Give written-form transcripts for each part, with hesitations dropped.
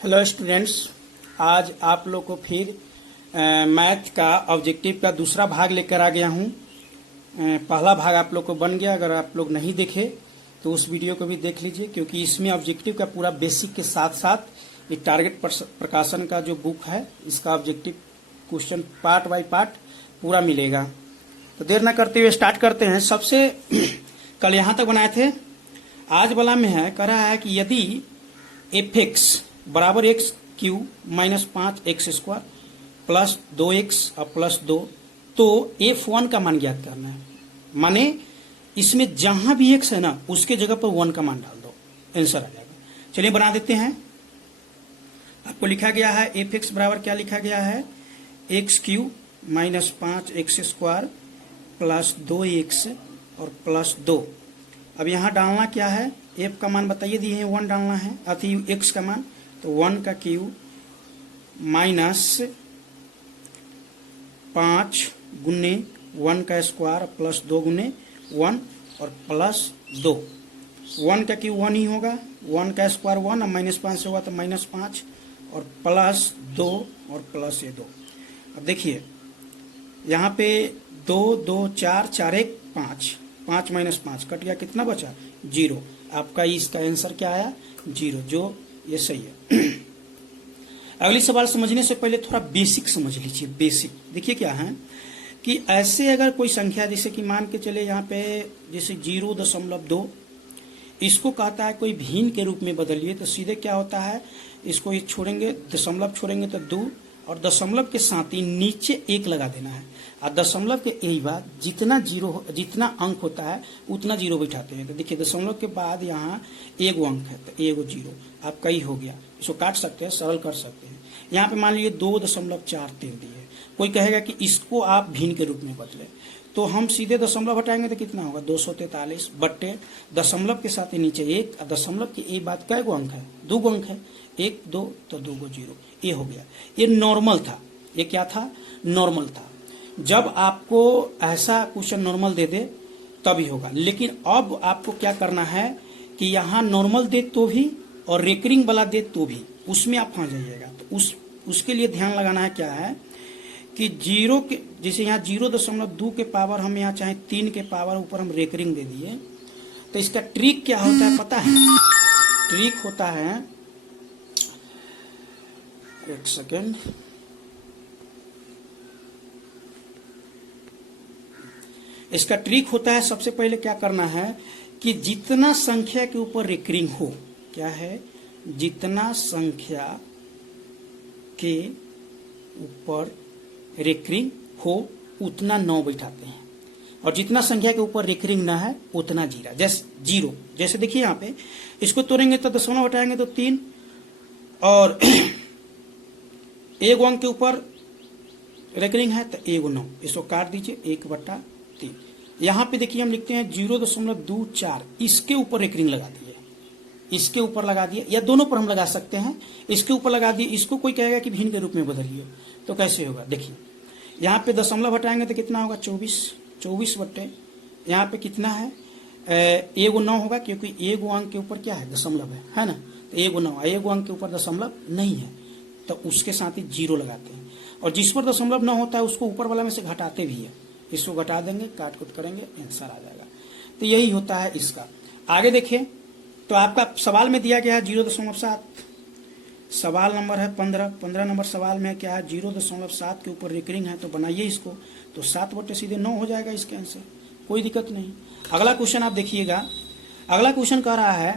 Hello students, आज आप लोग को फिर मैथ का ऑब्जेक्टिव का दूसरा भाग लेकर आ गया हूँ। पहला भाग आप लोग को बन गया। अगर आप लोग नहीं देखे तो उस वीडियो को भी देख लीजिए, क्योंकि इसमें ऑब्जेक्टिव का पूरा बेसिक के साथ साथ एक टारगेट प्रकाशन का जो बुक है इसका objective question part by part पूरा मिलेगा। तो देर न करते हुए स्टार्ट करते हैं। सबसे कल यहाँ तक बनाए थे, आज वाला में है कह रहा है कि यदि एफ एक्स बराबर x Q minus 5x² plus 2x और प्लस 2, तो f1 का मान ज्ञात करना है। माने इसमें जहां भी x है ना उसके जगह पर 1 का मान डाल दो, आंसर आ जाएगा। चलिए बना देते हैं। आपको लिखा गया है एफ एक्स बराबर क्या लिखा गया है, x Q minus 5x² plus 2x और प्लस 2। अब यहाँ डालना क्या है, f का मान बताइए दिए हैं 1 डालना है, अति x का मान तो 1 का क्यू माइनस 5 गुने 1 का स्क्वायर प्लस 2 गुने 1 और प्लस 2। 1 का क्यू 1 ही होगा, 1 का स्क्वायर 1 और माइनस 5 से होगा तो माइनस 5 और प्लस 2 और प्लस ये 2। अब देखिए यहाँ पे 2 2 4 4 1 5, 5 माइनस 5 कट गया, कितना बचा 0। आपका इसका आंसर क्या आया 0, जो ये सही है। अगली सवाल समझने से पहले थोड़ा बेसिक समझ लीजिए। बेसिक देखिए क्या है कि ऐसे अगर कोई संख्या जैसे कि मान के चले यहाँ पे जैसे 0.2, इसको कहता है कोई भिन्न के रूप में बदलिए, तो सीधे क्या होता है, इसको ये छोड़ेंगे, दशमलव छोड़ेंगे तो 2 और दशमलव के साथ ही नीचे 1 लगा देना है। और दशमलव के यही बात, जितना अंक होता है उतना 0 बैठाते हैं। तो देखिए दशमलव के बाद यहाँ 1 अंक है तो 1 0 आपका ही हो गया। इसको काट सकते हैं, सरल कर सकते हैं। यहाँ पे मान लीजिए 2.43 दिए, कोई कहेगा कि इसको आप भिन्न के रूप में बदले, तो हम सीधे दशमलव हटाएंगे तो कितना होगा 243 बट्टे दशमलव के साथ ही नीचे 1 और दशमलव की एक बात कै गो अंक है, 2 अंक है, 1 2 तो 2 0, ये हो गया। ये नॉर्मल था, ये क्या था नॉर्मल था। जब आपको ऐसा क्वेश्चन नॉर्मल दे दे तभी होगा, लेकिन अब आपको क्या करना है कि यहाँ नॉर्मल दे तो भी और रेकरिंग वाला दे तो भी, उसमें आप फंस जाइएगा। तो उसके लिए ध्यान लगाना है क्या है कि 0 के जैसे यहाँ 0.2 के पावर हम यहाँ चाहे 3 के पावर ऊपर हम रेकरिंग दे दिए, तो इसका ट्रिक क्या होता है पता है? ट्रिक होता है, एक सेकेंड, इसका ट्रिक होता है सबसे पहले क्या करना है कि जितना संख्या के ऊपर रेकरिंग हो, क्या है, जितना संख्या के ऊपर रेकरिंग हो उतना 9 बैठाते हैं, और जितना संख्या के ऊपर रेकरिंग ना है उतना 0। जैसे देखिए यहाँ पे इसको तोड़ेंगे तो दशमलव हटाएंगे तो 3, और 1 अंक के ऊपर रेकरिंग है तो 1 9, इसको काट दीजिए 1/3। यहाँ पे देखिए हम लिखते हैं 0.24, इसके ऊपर रेकरिंग लगा दिए, इसके ऊपर लगा दिए, या दोनों पर हम लगा सकते हैं, इसके ऊपर लगा दिए। इसको कोई कहेगा कि भिन्न के रूप में बदलिए, तो कैसे होगा, देखिए यहाँ पे दशमलव हटाएंगे तो कितना होगा 24 बट्टे यहाँ पे कितना है 1 9 होगा, क्योंकि 1 अंक के ऊपर क्या है दशमलव है ना, तो 1 9, 1 अंक के ऊपर दशमलव नहीं है तो उसके साथ ही 0 लगाते हैं। और जिस पर दशमलव न होता है उसको ऊपर वाला में से घटाते भी है, इसको घटा देंगे, काट कुट करेंगे, आंसर आ जाएगा। तो यही होता है इसका। आगे देखिए, तो आपका सवाल में दिया गया है 0.7, सवाल नंबर है 15 नंबर सवाल में क्या है 0.7 के ऊपर रेकरिंग है, तो बनाइए इसको, तो 7 बट्टे सीधे 9 हो जाएगा इसके आंसर, कोई दिक्कत नहीं। अगला क्वेश्चन आप देखिएगा, अगला क्वेश्चन कह रहा है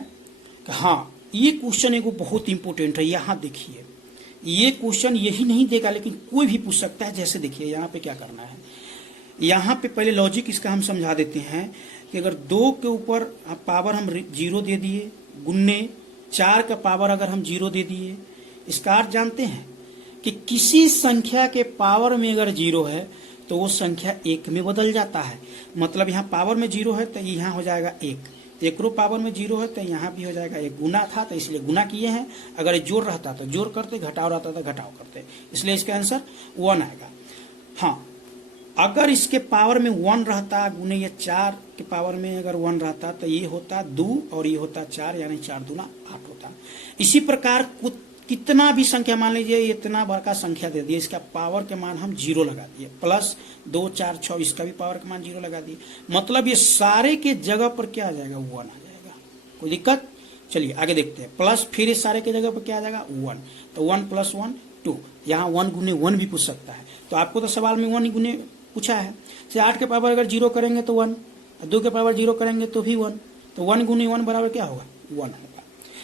कि हाँ ये क्वेश्चन एगो बहुत इंपॉर्टेंट है। यहाँ देखिए ये क्वेश्चन यही नहीं देगा, लेकिन कोई भी पूछ सकता है। जैसे देखिए यहाँ पे क्या करना है, यहाँ पे पहले लॉजिक इसका हम समझा देते हैं कि अगर 2 के ऊपर पावर हम 0 दे दिए, गुन्ने 4 का पावर अगर हम 0 दे दिए, इसका अर्थ जानते हैं कि किसी संख्या के पावर में अगर 0 है तो वो संख्या 1 में बदल जाता है। मतलब यहाँ पावर में 0 है तो यहाँ हो जाएगा 1, एकरो पावर में 0 है तो यहाँ भी हो जाएगा 1। गुना था तो इसलिए गुना किए हैं, अगर जोड़ रहता तो जोड़ करते, घटाव रहता तो घटाव करते, इसलिए इसका आंसर 1 आएगा। हाँ, अगर इसके पावर में 1 रहता, गुने ये 4 के पावर में अगर 1 रहता तो ये होता 2 और ये होता 4, यानी 4 दूना 8 होता। इसी प्रकार कितना भी संख्या मान लीजिए, इतना बड़ा का संख्या दे दिए, इसका पावर के मान हम 0 लगा दिए, प्लस 2 4 6, इसका भी पावर के मान 0 लगा दिए, मतलब ये सारे के जगह पर क्या आ जाएगा, 1 आ जाएगा। कोई दिक्कत? चलिए आगे देखते हैं। प्लस फिर इस सारे के जगह पर क्या आ जाएगा, 1, तो 1 + 1 2, यहाँ 1 गुने 1 भी पूछ सकता है, तो आपको तो सवाल में 1 गुने पूछा है। 8 के पावर अगर 0 करेंगे तो 1, 2 के पावर 0 करेंगे तो भी 1, तो 1 गुने 1 बराबर क्या होगा, 1 होगा।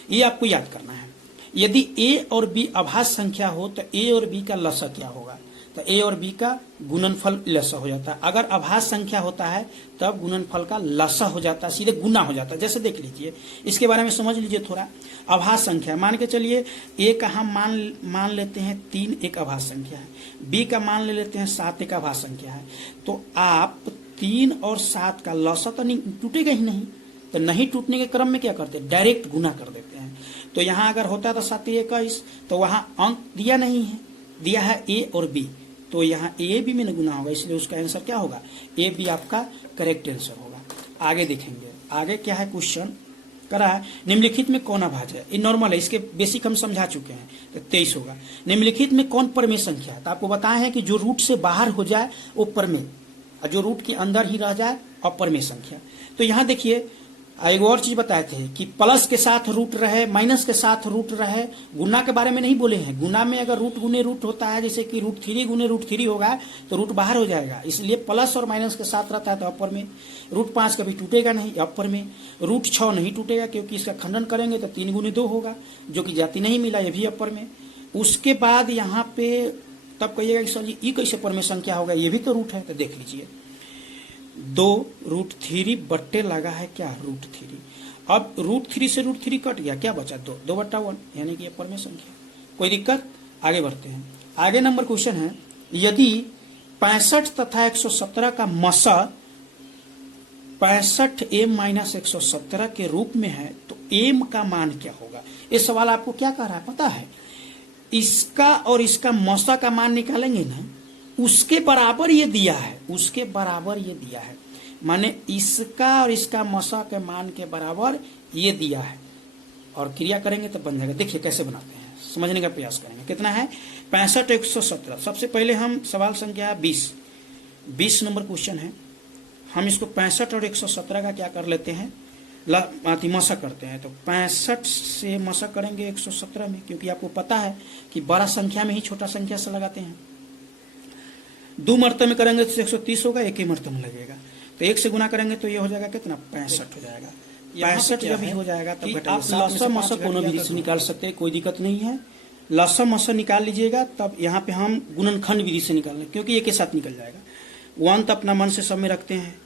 ये आपको याद करना है। यदि a और b अभाज्य संख्या हो तो a और b का लसा क्या होगा, तो a और b का गुणनफल लसा हो जाता है। अगर अभाज्य संख्या होता है तब गुणनफल का लसा हो जाता है, सीधे गुना हो जाता है। जैसे देख लीजिए, इसके बारे में समझ लीजिए थोड़ा। अभाज्य संख्या मान के चलिए, a का हम मान लेते हैं 3 एक अभाज्य संख्या है, b का मान ले लेते हैं 7 एक अभाज्य संख्या है, तो आप 3 और 7 का लसा तो नहीं टूटेगा ही नहीं, तो नहीं टूटने के क्रम में क्या करते हैं, डायरेक्ट गुना कर देते हैं। तो यहाँ अगर होता तो 7 × 21, तो वहाँ अंक दिया नहीं है, दिया है a और b, तो यहाँ a b में गुना होगा, इसलिए उसका आंसर क्या होगा, a b आपका करेक्ट आंसर होगा। आगे देखेंगे, आगे क्या है क्वेश्चन करा है, निम्नलिखित में कौन अभाज्य है। ये नॉर्मल है, इसके बेसिक हम समझा चुके हैं, तो 23 होगा। निम्नलिखित में कौन परमेय संख्या है, तो आपको बताया है कि जो रूट से बाहर हो जाए वो परमेय, और जो रूट के अंदर ही रह जाए अपरमेय संख्या। तो यहाँ देखिए, एक और चीज बताए थे कि प्लस के साथ रूट रहे, माइनस के साथ रूट रहे, गुना के बारे में नहीं बोले हैं। गुना में अगर रूट गुने रूट होता है, जैसे कि √3 गुने √3 होगा तो रूट बाहर हो जाएगा, इसलिए प्लस और माइनस के साथ रहता है तो अपर में। √5 कभी टूटेगा नहीं अपर में। √6 नहीं टूटेगा क्योंकि इसका खंडन करेंगे तो 3 गुने 2 होगा, जो कि जाति नहीं मिला, ये भी अपर में। उसके बाद यहाँ पे तब कहिएगा कि सर जी ये कैसे परमेय संख्या होगा, ये भी तो रूट है, तो देख लीजिए 2√3 बट्टे लगा है क्या, √3। अब √3 से √3 कट गया, क्या बचा, 2/1, यानी कि ये परमेय संख्या। कोई दिक्कत? आगे बढ़ते हैं। आगे नंबर क्वेश्चन है, यदि 65 तथा 117 का मसा 65m-117 के रूप में है तो m का मान क्या होगा। ये सवाल आपको क्या कह रहा है पता है, इसका और इसका मसा का मान निकालेंगे ना, उसके बराबर ये दिया है, उसके बराबर ये दिया है, माने इसका और इसका मसा के मान के बराबर ये दिया है, और क्रिया करेंगे तो बन जाएगा। देखिए कैसे बनाते हैं, समझने का प्रयास करेंगे। कितना है, 65 117। सबसे पहले हम सवाल संख्या है 20 नंबर क्वेश्चन है, हम इसको 65 और 117 का क्या कर लेते हैं, मसा करते हैं। तो 65 से मसा करेंगे 117 में, क्योंकि आपको पता है कि बड़ा संख्या में ही छोटा संख्या से लगाते हैं। 2 मरतबे में करेंगे तो 130 होगा, 1 ही मरतबे में लगेगा, तो 1 से गुना करेंगे तो ये हो जाएगा कितना, 65 हो जाएगा। 65 जब ही हो जाएगा तब आप लसा मसा कोनो विधि से निकाल सकते हैं, कोई दिक्कत नहीं है। लसा मसा निकाल लीजिएगा, तब यहाँ पे हम गुणनखंड विधि से निकालेंगे, क्योंकि एक के साथ निकल जाएगा। 1 तो अपना मन से सब में रखते हैं,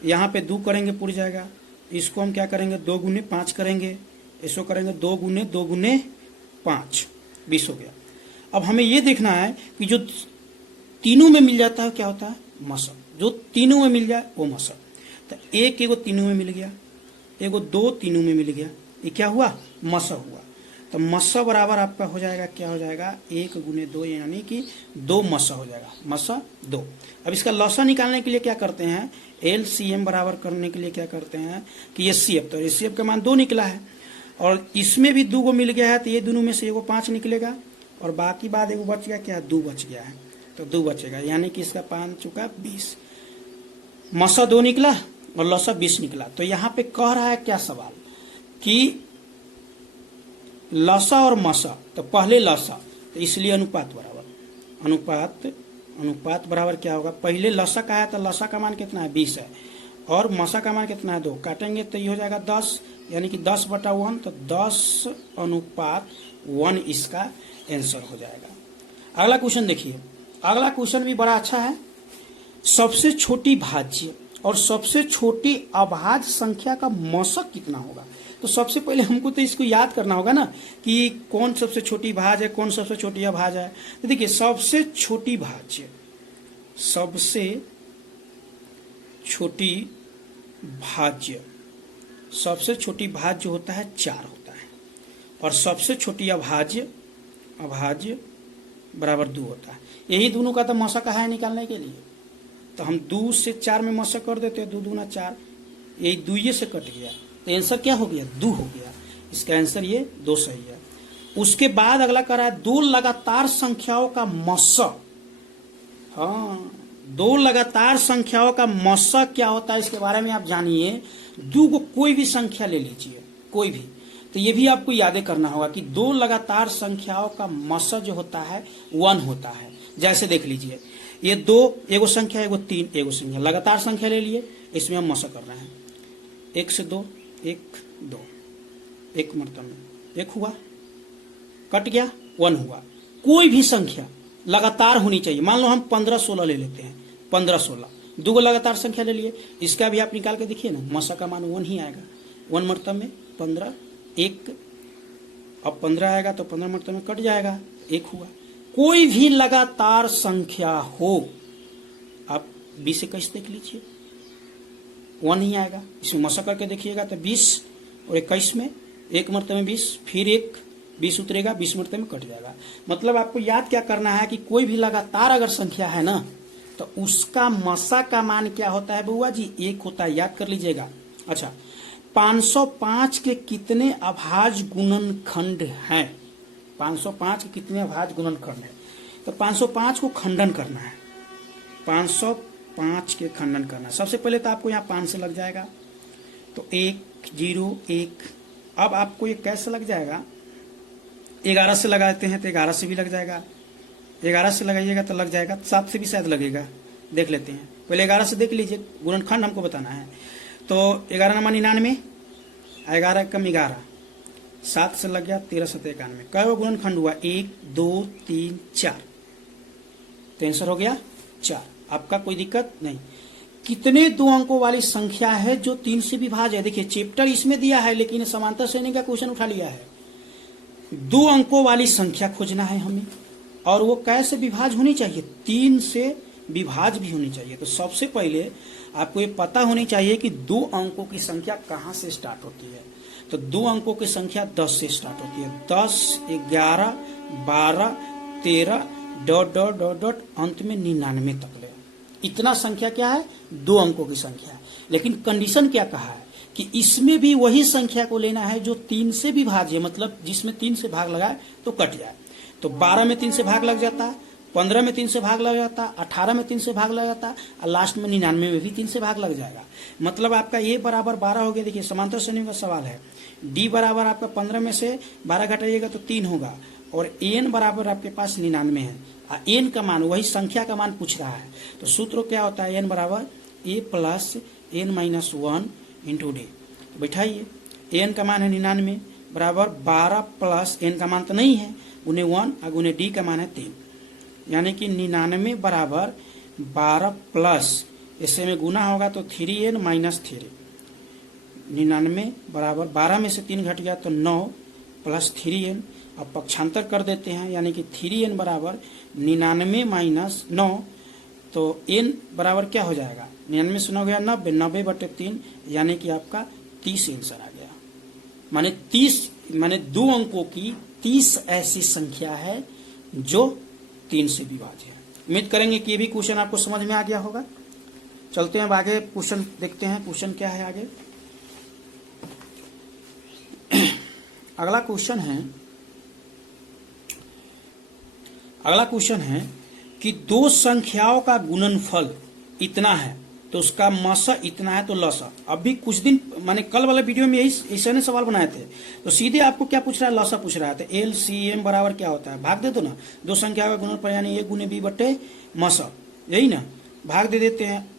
यहाँ पे 2 करेंगे पुर जाएगा, इसको हम क्या करेंगे 2 गुने 5 करेंगे, इसको करेंगे 2 गुने 2 गुने 5, 20 हो गया। अब हमें ये देखना है कि जो तीनों में मिल जाता है क्या होता है, मसा। जो तीनों में मिल जाए वो मसा। तो एक एगो तीनों में मिल गया, एगो 2 तीनों में मिल गया, ये क्या हुआ, मसा हुआ। तो मसा बराबर आपका हो जाएगा, क्या हो जाएगा, 1 गुने 2, यानी कि 2 मसा हो जाएगा, मसा 2। अब इसका लसा निकालने के लिए क्या करते हैं, LCM बराबर करने के लिए क्या करते हैं कि SCF, तो SCF का मान 2 निकला है, और इसमें भी 2 को मिल गया है, तो ये दोनों में से एगो 5 निकलेगा, और बाकी बाद एगो बच गया, क्या 2 बच गया है, तो 2 बचेगा, यानी कि इसका पान चुका 20। मसा 2 निकला और लसा 20 निकला। तो यहाँ पे कह रहा है क्या सवाल कि लसा और मसा, तो पहले लसा, तो इसलिए अनुपात बराबर, अनुपात बराबर क्या होगा, पहले लसा का है तो लसा का मान कितना है 20 है, और मसा का मान कितना है 2, काटेंगे तो ये हो जाएगा 10, यानी कि 10/1, तो 10:1 इसका आंसर हो जाएगा। अगला क्वेश्चन देखिए, अगला क्वेश्चन भी बड़ा अच्छा है। सबसे छोटी भाज्य और सबसे छोटी अभाज्य संख्या का मशक कितना होगा। तो सबसे पहले हमको तो इसको याद करना होगा ना कि कौन सबसे छोटी भाज्य है, कौन सबसे छोटी अभाज्य है। तो देखिए सबसे छोटी भाज्य, सबसे छोटी भाज्य, सबसे छोटी भाज्य होता है 4 होता है, और सबसे छोटी अभाज्य बराबर 2 होता है। यही दोनों का तो मशक है निकालने के लिए, तो हम 2 से 4 में मशक कर देते हैं, 2 दूना 4, यही 2 से कट गया, तो आंसर क्या हो गया 2 हो गया। इसका आंसर ये 2 सही है। उसके बाद अगला कर रहा है दो लगातार संख्याओं का मस्सा। हाँ, दो लगातार संख्याओं का मस्सा क्या होता है इसके बारे में आप जानिए। दो को कोई भी संख्या ले लीजिए, कोई भी, तो ये भी आपको यादें करना होगा कि दो लगातार संख्याओं का मस्सा जो होता है 1 होता है। जैसे देख लीजिए, ये दो, एगो संख्या, एगो 3, एगो संख्या, लगातार संख्या ले लिए, इसमें हम मस्सा कर रहे हैं। 1 से 2, 1 2, एक मरतबा 1 हुआ, कट गया 1 हुआ। कोई भी संख्या लगातार होनी चाहिए। मान लो हम 15 16 ले लेते हैं, 15 16 दो लगातार संख्या ले लिए, इसका भी आप निकाल के देखिए ना, मस्सा का मान 1 ही आएगा। 1 मरतब में 15, 1, अब 15 आएगा तो 15 मरतब में कट जाएगा, 1 हुआ। कोई भी लगातार संख्या हो, आप 20 21 देख लीजिए, 1 ही आएगा। इसमें मस्सा करके देखिएगा तो 20 और 21 में 1 मरतबे में 20, फिर 1 20 उतरेगा, 20 मरतबे में कट जाएगा। मतलब आपको याद क्या करना है कि कोई भी लगातार अगर संख्या है ना, तो उसका मस्सा का मान क्या होता है बुआ जी? 1 होता है, याद कर लीजिएगा। अच्छा, 505 के कितने अभाज्य गुणनखंड हैं? 505 के कितने अभाज्य गुणनखंड हैं? तो 505 को खंडन करना है, 505 के खंडन करना है। सबसे पहले तो आपको यहाँ 5 से लग जाएगा, तो 1 0 1। अब आपको ये कैसे लग जाएगा? 11 से लगा देते हैं तो 11 से भी लग जाएगा, 11 से लगाइएगा तो लग जाएगा, 7 से भी शायद लगेगा, देख लेते हैं। पहले 11 से देख लीजिए, गुणनखंड हमको बताना है। तो 11 नमा 99, 11 कम 11, 7 से लग गया, 13 7 91। कई गुणनखंड हुआ? 1 2 3 4, तो आंसर हो गया 4। आपका कोई दिक्कत नहीं। कितने दो अंकों वाली संख्या है जो 3 से विभाज्य है? देखिए चैप्टर इसमें दिया है, लेकिन समांतर श्रेणी का क्वेश्चन उठा लिया है। 2 अंकों वाली संख्या खोजना है हमें, और वो कैसे विभाज्य होनी चाहिए? 3 से विभाज्य भी होनी चाहिए। तो सबसे पहले आपको ये पता होनी चाहिए कि 2 अंकों की संख्या कहाँ से स्टार्ट होती है। तो 2 अंकों की संख्या 10 से स्टार्ट होती है। 10 11 12 13 डॉट डॉट डॉट डॉट अंत में 99 तक ले। इतना संख्या क्या है? 2 अंकों की संख्या है। लेकिन कंडीशन क्या कहा है कि इसमें भी वही संख्या को लेना है जो 3 से विभाज्य है, मतलब जिसमें 3 से भाग लगाए तो कट जाए। तो 12 में 3 से भाग लग जाता है, 15 में 3 से भाग लग जाता है, 18 में 3 से भाग लग जाता है, और लास्ट में 99 में भी 3 से भाग लग जाएगा। मतलब आपका ए बराबर 12 हो गया। देखिए समांतर श्रेणी का सवाल है। डी बराबर आपका 15 में से 12 घटाइएगा तो 3 होगा, और एन बराबर आपके पास 99 है। एन का मान, वही संख्या का मान पूछ रहा है। तो सूत्र क्या होता है? एन बराबर A plus N minus 1 into D. बैठाइए, एन का मान है 99 बराबर 12 प्लस एन का मान तो नहीं है, उन्हें 1 और उन्हें डी का मान है 3, यानी कि 99 बराबर 12 प्लस, इससे में गुना होगा तो 3n माइनस 3। 99 बराबर 12 में से 3 घट गया तो 9 प्लस 3n। अब पक्षांतर कर देते हैं, यानी कि 3n बराबर 99 माइनस 9, तो n बराबर क्या हो जाएगा? 99 से 9 गया 90, 90 बटे 3, यानी कि आपका 30 आंसर आ गया। माने 30, माने 2 अंकों की 30 ऐसी संख्या है जो 3 से विभाज्य है। उम्मीद करेंगे कि ये भी क्वेश्चन आपको समझ में आ गया होगा। चलते हैं अब आगे, क्वेश्चन देखते हैं। क्वेश्चन क्या है आगे? अगला क्वेश्चन है कि 2 संख्याओं का गुणनफल इतना है तो उसका मस्सा इतना है तो लसा। अभी कुछ दिन माने कल वाले वीडियो में यही ऐसे ने सवाल बनाए थे, तो सीधे आपको क्या पूछ रहा है? लसा पूछ रहा है। तो LCM बराबर क्या होता है? भाग दे दो ना, 2 संख्या का गुणनफल यानी a गुने b बटे मस्सा, यही ना। भाग दे देते हैं।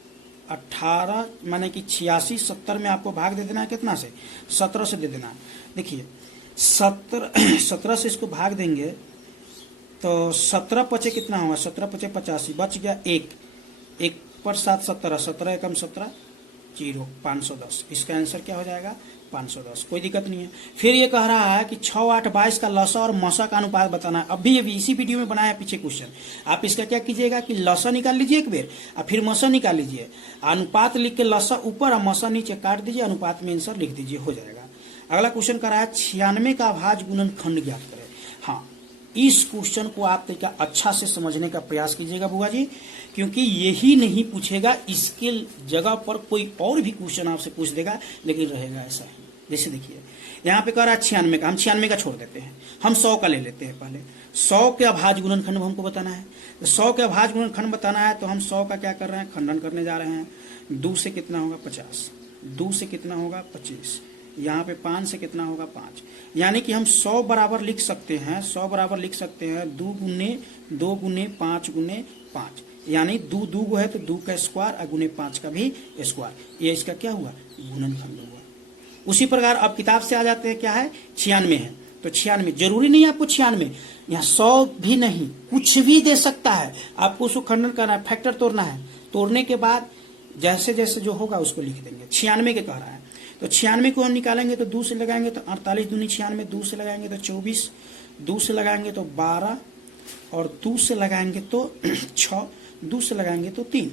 18 माने कि 86 70 में आपको भाग दे देना है कितना से? 17 से दे देना है। देखिए 17 से इसको भाग देंगे तो 17 पचे कितना होगा? 17 पचे 85, बच गया 1 पर 7 17, 17 एकम 17 0, 510। इसका आंसर क्या हो जाएगा? 510। कोई दिक्कत नहीं है। फिर ये कह रहा है कि 6 8 22 का लसा और मसा का अनुपात बताना है। अभी इसी वीडियो में बनाया पीछे क्वेश्चन। आप इसका क्या कीजिएगा कि लसा निकाल लीजिए एक बेर और फिर मसा निकाल लीजिए, अनुपात लिख के लसा ऊपर और मसा नीचे काट दीजिए, अनुपात में आंसर लिख दीजिए, हो जाएगा। अगला क्वेश्चन कर रहा है 96 का अभाज्य गुणनखंड ज्ञात करें। हाँ, इस क्वेश्चन को आप तरीका अच्छा से समझने का प्रयास कीजिएगा बुआ जी, क्योंकि यही नहीं पूछेगा, इसके जगह पर कोई और भी क्वेश्चन आपसे पूछ देगा, लेकिन रहेगा ऐसा ही। जैसे देखिए यहाँ पे कह रहा है 96 का, हम 96 का छोड़ देते हैं, हम 100 का ले लेते हैं। पहले 100 के अभाज्य गुणनखंड हमको बताना है, तो 100 के अभाज्य गुणनखंड बताना है तो हम 100 का क्या कर रहे हैं, खंडन करने जा रहे हैं। 2 से कितना होगा 50, 2 से कितना होगा 25, यहाँ पे 5 से कितना होगा 5, यानी कि हम 100 बराबर लिख सकते हैं, 100 बराबर लिख सकते हैं 2 गुने 5 गुने 5, यानी 2 2 है तो 2 का स्क्वायर और गुने 5 का भी स्क्वायर, ये इसका क्या हुआ, गुणनखंड हुआ। उसी प्रकार अब किताब से आ जाते हैं, क्या है 96 है, तो 96 जरूरी नहीं है आपको 96, यहाँ 100 भी नहीं कुछ भी दे सकता है, आपको उसको खंडन करना है, फैक्टर तोड़ना है, तोड़ने के बाद जैसे जैसे जो होगा उसको लिख देंगे। 96 के कह रहा है, तो 96 को हम निकालेंगे तो 2 से लगाएंगे तो 48 दूनी 96, 2 से लगाएंगे तो 24, 2 से लगाएंगे तो 12 और 2 से लगाएंगे तो 6, 2 से लगाएंगे तो 3,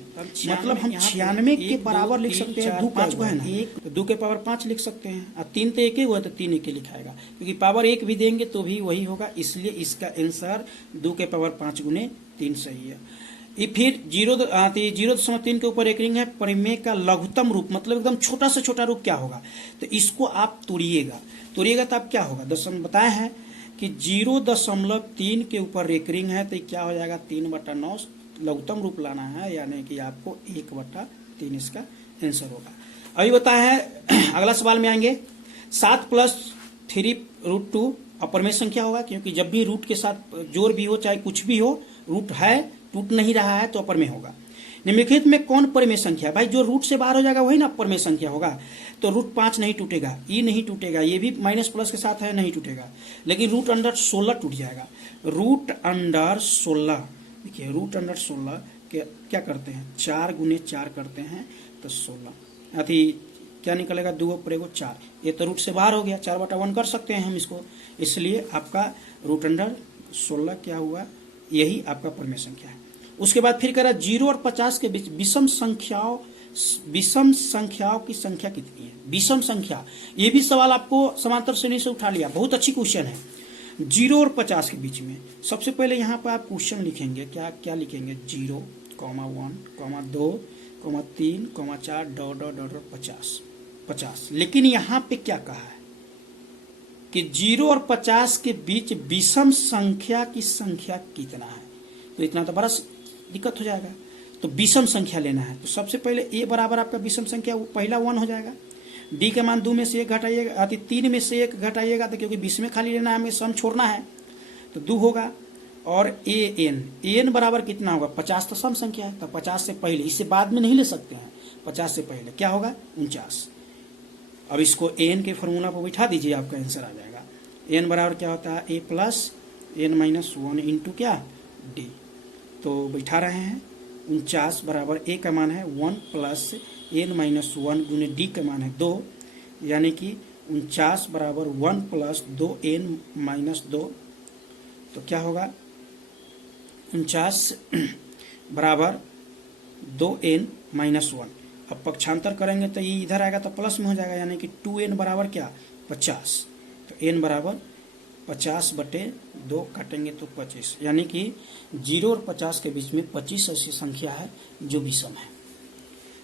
मतलब हम 96 के बराबर लिख सकते हैं। 2 5 को है ना, 1 तो 2 के पावर 5 लिख सकते हैं, और 3 तो 1 हुआ तो 3 1 लिखाएगा, क्योंकि पावर 1 भी देंगे तो भी वही होगा, इसलिए इसका आंसर 2 के पावर 5 गुने 3 सही है। ये फिर 0.3 के ऊपर एक रिंग है, परिमेय का लघुत्तम रूप मतलब एकदम छोटा से छोटा रूप क्या होगा, तो इसको आप तोड़िएगा तो आप क्या होगा, दशम बताए हैं कि 0.3 के ऊपर एक रिंग है तो क्या हो जाएगा 3/9, लघुत्तम रूप लाना है, यानी कि आपको 1/3 इसका आंसर होगा। अभी बताया है अगला सवाल में आएंगे, 7 + 3√2 अपरमेय संख्या होगा, क्योंकि जब भी रूट के साथ जोड़ भी हो चाहे कुछ भी हो, रूट है टूट नहीं रहा है तो अपरमेय होगा। निम्नलिखित में कौन परिमेय संख्या, भाई जो रूट से बाहर हो जाएगा वही ना अपरमेय संख्या होगा, तो √5 नहीं टूटेगा, ई नहीं टूटेगा, ये भी माइनस प्लस के साथ है नहीं टूटेगा, लेकिन √16 टूट जाएगा। √16 देखिए, √16 के क्या करते हैं 4 गुने 4 करते हैं तो 16, अति क्या निकलेगा 2 ऊपर 1 4, ये तो रूट से बाहर हो गया, 4/1 कर सकते हैं हम इसको, इसलिए आपका √16 क्या हुआ, यही आपका परिमेय संख्या है। उसके बाद फिर कह रहा 0 और 50 के बीच विषम संख्याओं की संख्या कितनी है, विषम संख्या, ये भी सवाल आपको समांतर श्रेणी से उठा लिया, बहुत अच्छी क्वेश्चन है। 0 और 50 के बीच में सबसे पहले यहाँ पर आप क्वेश्चन लिखेंगे, क्या क्या लिखेंगे 0, 1, 2, 3, 4 ... 50, लेकिन यहाँ पे क्या कहा है कि 0 और 50 के बीच विषम संख्या की संख्या कितना है, तो इतना तो बड़ा दिक्कत हो जाएगा, तो विषम संख्या लेना है। तो सबसे पहले ए बराबर आपका विषम संख्या पहला 1 हो जाएगा, डी का मान 2 में से 1 घटाइएगा, 3 में से 1 घटाइएगा, तो क्योंकि 20 में खाली लेना है, हमें सम छोड़ना है, तो 2 होगा। और एन बराबर कितना होगा 50, तो सम संख्या है, तो 50 से पहले, इससे बाद में नहीं ले सकते हैं, 50 से पहले क्या होगा 49। अब इसको एन के फॉर्मूला पर बैठा दीजिए, आपका आंसर आ जाएगा। एन बराबर क्या होता है ए प्लस एन माइनस 1 इंटू क्या डी, तो बैठा रहे हैं 49 बराबर ए का मान है 1 प्लस एन माइनस 1 गुने डी का मान है 2, यानी कि 49 बराबर 1 प्लस 2 एन माइनस 2, तो क्या होगा 49 बराबर 2n माइनस 1। अब पक्षांतर करेंगे तो ये इधर आएगा तो प्लस में हो जाएगा, यानी कि 2n बराबर क्या 50, तो n बराबर 50/2 काटेंगे तो 25, यानी कि 0 और 50 के बीच में 25 ऐसी संख्या है जो विषम है।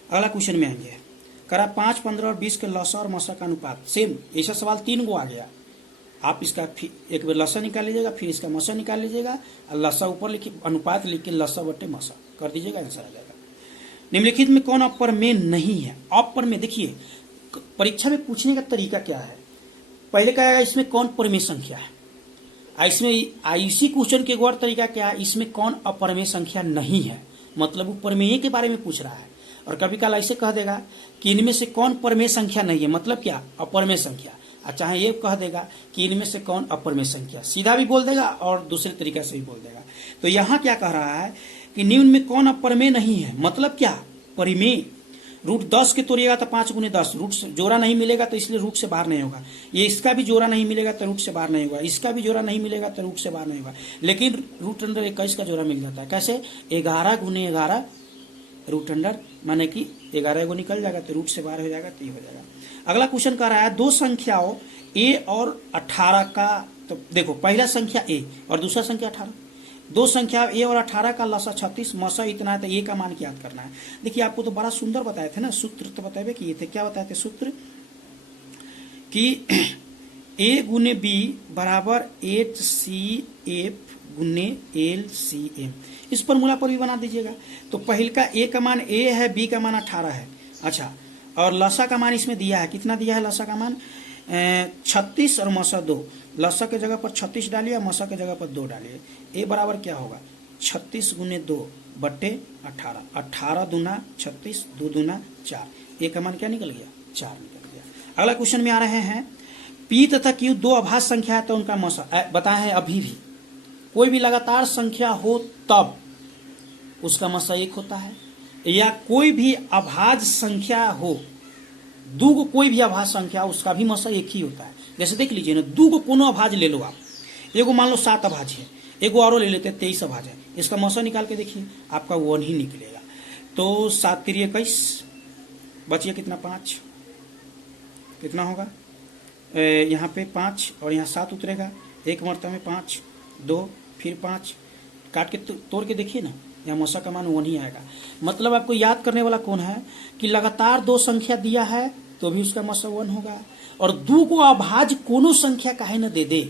अगला क्वेश्चन में आएंगे, करा 5, 15 और 20 के लसा और मसा का अनुपात, सेम ऐसा सवाल 3 गो आ गया, आप इसका एक बार लसा निकाल लीजिएगा, फिर इसका मसा निकाल लीजिएगा, और लसा ऊपर लिखिए, अनुपात लिख के लसा/मसा कर दीजिएगा, आंसर आ जाएगा। निम्नलिखित में कौन अपरमेय नहीं है, अपरमेय देखिए परीक्षा में पूछने का तरीका क्या है, पहले कहेगा इसमें कौन परिमेय संख्या है, इसमें इसी क्वेश्चन के गौर तरीका क्या है, इसमें कौन अपरमेय संख्या नहीं है, मतलब वो परिमेय के बारे में पूछ रहा है। और कभी कल ऐसे कह देगा कि इनमें से कौन परिमेय संख्या नहीं है, मतलब क्या अपरमेय संख्या, चाहे ये कह देगा कि इनमें से कौन अपरमेय संख्या, सीधा भी बोल देगा और दूसरे तरीका से भी बोल देगा। तो यहाँ क्या कह रहा है कि निम्न में कौन अपरमेय नहीं है, मतलब क्या परिमेय, √10 के तोड़िएगा तो 5 गुने 10, रूट से जोड़ा नहीं मिलेगा तो इसलिए रूट से बाहर नहीं होगा, ये इसका भी जोड़ा नहीं मिलेगा तो रूट से बाहर नहीं होगा, इसका भी जोड़ा नहीं मिलेगा तो रूट से बाहर नहीं होगा, लेकिन √21 का जोड़ा मिल जाता है, कैसे 11 गुने 11 √, माने कि 11 को निकल जाएगा तो रूट से बाहर हो जाएगा, तो ये हो जाएगा। अगला क्वेश्चन कह रहा है दो संख्याओं a और 18 का, तो देखो पहला संख्या a और दूसरा संख्या 18, दो संख्या a और 18 का लसा 36, मसा इतना है, तो a का मान याद करना है। देखिए आपको तो बड़ा सुंदर बताए थे ना सूत्र, तो बताए कि ये थे, क्या बताए थे सूत्र कि ए गुने बी बराबर 8CF गुने LCM। इस फॉर्मूला पर भी बना दीजिएगा। तो पहल का ए का मान ए है, बी का मान 18 है। अच्छा, और लसा का मान इसमें दिया है, कितना दिया है लसा का मान 36 और मसा 2। लसा के जगह पर 36 डालिए, मसा के जगह पर 2 डालिए। ए बराबर क्या होगा 36 गुने 2 बट्टे 18, 18 दूना 36, 2 दूना 4। ए का मान क्या निकल गया 4 निकल गया। अगला क्वेश्चन में आ रहे हैं, पी तथा क्यू दो अभाज्य संख्या है तो उनका मसा बताए हैं। अभी भी कोई भी लगातार संख्या हो तब उसका मसा 1 होता है, या कोई भी अभाज्य संख्या हो, दो कोई भी अभाज्य संख्या उसका भी मसा 1 ही होता है। जैसे देख लीजिए ना, दो कोनो अभाज्य ले लो आप, एगो मान लो 7 अभाज्य है, एगो और ले लेते हैं 23 अभाज्य है, इसका मसा निकाल के देखिए आपका 1 ही निकलेगा। तो 7 3 21 बचिए कितना 5, कितना होगा यहाँ पे 5 और यहाँ 7 उतरेगा, एक मरतबा में 5 2 फिर 5 काट के तोड़ के देखिए ना, यहाँ मसा का मान 1 ही आएगा। मतलब आपको याद करने वाला कौन है कि लगातार दो संख्या दिया है तो भी उसका मसा 1 होगा, और दो को अभाज्य कोनो संख्या काहे न दे दे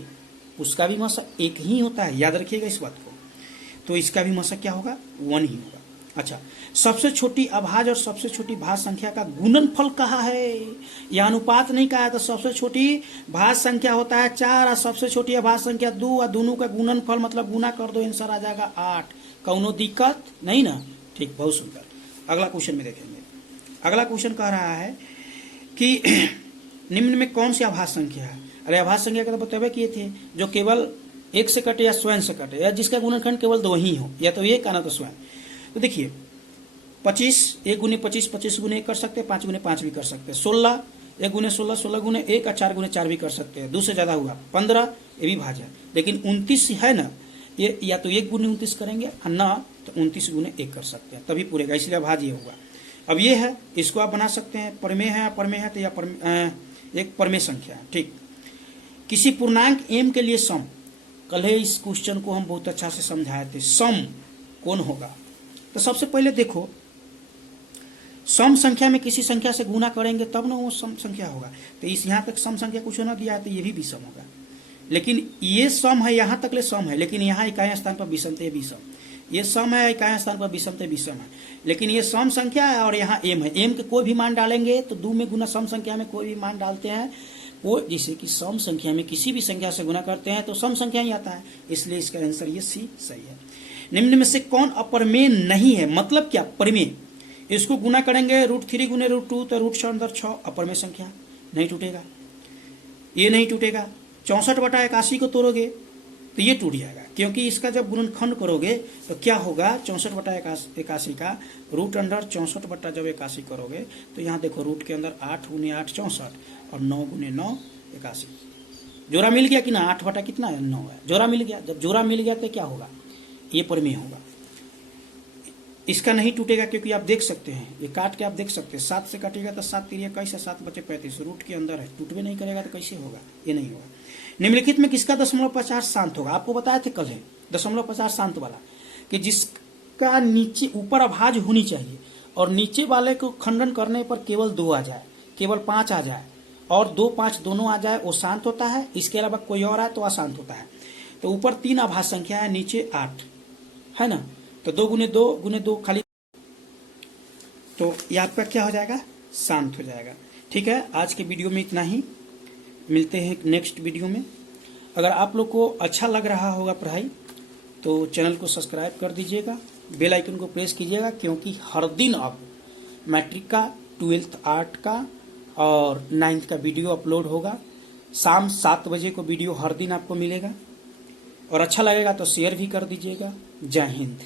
उसका भी मसा 1 ही होता है। याद रखिएगा इस बात को। तो इसका भी मसा क्या होगा 1 ही होगा। अच्छा, सबसे छोटी अभाज्य और सबसे छोटी भाज्य संख्या का गुणनफल कहा है, यह अनुपात नहीं कहा है। तो सबसे छोटी भाज्य संख्या होता है 4 और सबसे छोटी अभाज्य संख्या 2, और दोनों का गुणनफल मतलब गुना कर दो, आंसर आ जाएगा 8। कौनो दिक्कत नहीं ना? ठीक, बहुत सुंदर। अगला क्वेश्चन में देखेंगे। अगला क्वेश्चन कह रहा है कि निम्न में कौन सी अभाज्य संख्या है। अरे अभाज्य संख्या का तो बतबे किए थे, जो केवल 1 से कटे या स्वयं से कटे, या जिसका गुणनखंड केवल 2 ही हो, या तो 1 आना तो स्वयं। तो देखिए 25 1 गुने 25 25 गुने 1 कर सकते हैं, 5 गुने 5 भी कर सकते हैं। 16 1 गुने 16 16 गुने 1 और 4 गुने 4 भी कर सकते हैं। 2 से ज्यादा हुआ 15, ये भी भाज्य है। लेकिन 29 है ना, ये या तो 1 गुने 29 करेंगे और ना तो 29 गुने 1 कर सकते हैं, तभी पूरेगा, इसलिए भाज्य होगा। अब ये है, इसको आप बना सकते हैं, परमेय है, अपरमेय है तो या एक परमेय संख्या है। ठीक, किसी पूर्णांक m के लिए सम, कल इस क्वेश्चन को हम बहुत अच्छा से समझाए थे, सम कौन होगा। तो सबसे पहले देखो, सम संख्या में किसी संख्या से गुना करेंगे तब ना वो सम संख्या होगा। तो इस यहाँ तक सम संख्या कुछ ना दिया है तो ये भी विषम होगा, लेकिन ये सम है, यहाँ तक ले सम है, लेकिन यहाँ इकाई स्थान पर विषम थे विषम। ये सम है, इकाई स्थान पर विषम थे विषम है, लेकिन ये सम संख्या है और यहाँ m है। m के कोई भी मान डालेंगे तो 2 में गुना सम संख्या में कोई भी मान डालते हैं वो, जैसे कि सम संख्या में किसी भी संख्या से गुना करते हैं तो सम संख्या ही आता है, इसलिए इसका आंसर ये सी सही है। निम्न में से कौन अपरमेय नहीं है, मतलब क्या परिमेय। इसको गुना करेंगे √3 गुने √2 तो √6 अंदर 6, अपरमेय संख्या नहीं टूटेगा, ये नहीं टूटेगा। 64/81 को तोड़ोगे तो ये टूट जाएगा, क्योंकि इसका जब गुणनखंड करोगे तो क्या होगा 64/81 का रूट अंडर 64 जब 81 करोगे तो यहाँ देखो रूट के अंदर 8 गुने 8 64 और 9 गुने 9 81। जोड़ा मिल गया कि ना, 8 बटा कितना है 9 है, जोड़ा मिल गया। जब जोड़ा मिल गया तो क्या होगा, ये परिमेय होगा। इसका नहीं टूटेगा क्योंकि आप देख सकते हैं, ये काट के आप देख सकते हैं, 7 से काटेगा तो 7 3 21 7 बचे 35, रूट के अंदर है, टूटवे नहीं करेगा तो कैसे होगा, ये नहीं होगा। निम्नलिखित में किसका 0.50 शांत होगा। आपको बताया थे कल है 0.50 शांत वाला, कि जिसका नीचे ऊपर अभाज्य होनी चाहिए और नीचे वाले को खंडन करने पर केवल 2 आ जाए, केवल 5 आ जाए और 2 5 दोनों आ जाए, वो शांत होता है। इसके अलावा कोई और आए तो अशांत होता है। तो ऊपर 3 अभाज्य संख्या है, नीचे 8 है ना, तो 2 गुने 2 खाली, तो ये आपका क्या हो जाएगा, शांत हो जाएगा। ठीक है, आज के वीडियो में इतना ही, मिलते हैं नेक्स्ट वीडियो में। अगर आप लोग को अच्छा लग रहा होगा पढ़ाई तो चैनल को सब्सक्राइब कर दीजिएगा, बेल आइकन को प्रेस कीजिएगा, क्योंकि हर दिन अब मैट्रिक का, 12th आर्ट का और 9th का वीडियो अपलोड होगा। शाम 7 बजे को वीडियो हर दिन आपको मिलेगा, और अच्छा लगेगा तो शेयर भी कर दीजिएगा। जय हिंद।